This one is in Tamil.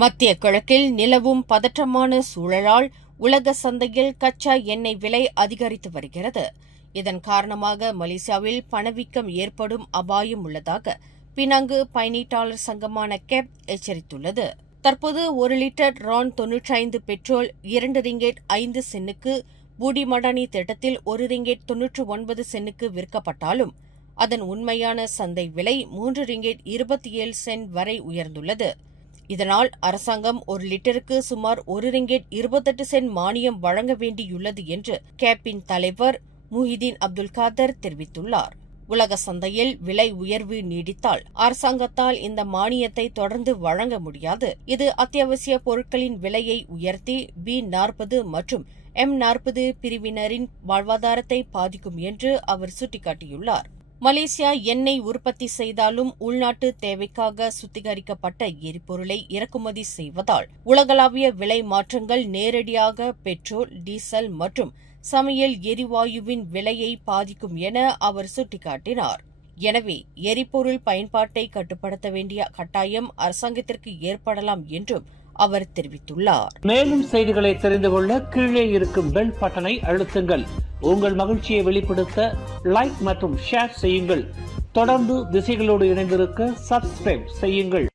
மத்திய கிழக்கில் நிலவும் பதற்றமான சூழலால் உலக சந்தையில் கச்சா எண்ணெய் விலை அதிகரித்து வருகிறது. இதன் காரணமாக மலேசியாவில் பணவீக்கம் ஏற்படும் அபாயம் உள்ளதாக பினாங்கு பயணீட்டாளர் சங்கமான கேப் எச்சரித்துள்ளது. தற்போது 1 லிட்டர் ரான் 95 பெட்ரோல் 2 ரிங்கெட் 5 சென்னுக்கு, பூடி மடானி திட்டத்தில் 1 ரிங்கெட் 99 சென்னுக்கு விற்கப்பட்டாலும் அதன் உண்மையான சந்தை விலை 3 ரிங்கெட் 27 சென்ட் வரை உயர்ந்துள்ளது. இதனால் அரசாங்கம் 1 லிட்டருக்கு சுமார் 1 ரிங்கெட் 28 சென்ட் மானியம் வழங்க வேண்டியுள்ளது என்று கேப்பின் தலைவர் முஹிதீன் அப்துல் காதர் தெரிவித்துள்ளார். உலக சந்தையில் விலை உயர்வு நீடித்தால் அரசாங்கத்தால் இந்த மானியத்தை தொடர்ந்து வழங்க முடியாது. இது அத்தியாவசிய பொருட்களின் விலையை உயர்த்தி B40 மற்றும் M40 பிரிவினரின் வாழ்வாதாரத்தை பாதிக்கும் என்று அவர் சுட்டிக்காட்டியுள்ளார். மலேசியா எண்ணெய் உற்பத்தி செய்தாலும் உள்நாட்டு தேவைக்காக சுத்திகரிக்கப்பட்ட எரிபொருளை இறக்குமதி செய்வதால் உலகளாவிய விலை மாற்றங்கள் நேரடியாக பெட்ரோல், டீசல் மற்றும் சமையல் எரிவாயுவின் விலையை பாதிக்கும் என அவர் சுட்டிக்காட்டினார். எனவே எரிபொருள் பயன்பாட்டை கட்டுப்படுத்த வேண்டிய கட்டாயம் அரசாங்கத்திற்கு ஏற்படலாம் என்றும் அவர் தெரிவித்துள்ளார். மேலும் செய்திகளை தெரிந்து கொள்ள கீழே இருக்கும் பெல் பட்டனை அழுத்துங்கள். உங்கள் மகிழ்ச்சியை வெளிப்படுத்த லைக் மற்றும் ஷேர் செய்யுங்கள். தொடர்ந்து திசைகளோடு இணைந்திருக்க சப்ஸ்கிரைப் செய்யுங்கள்.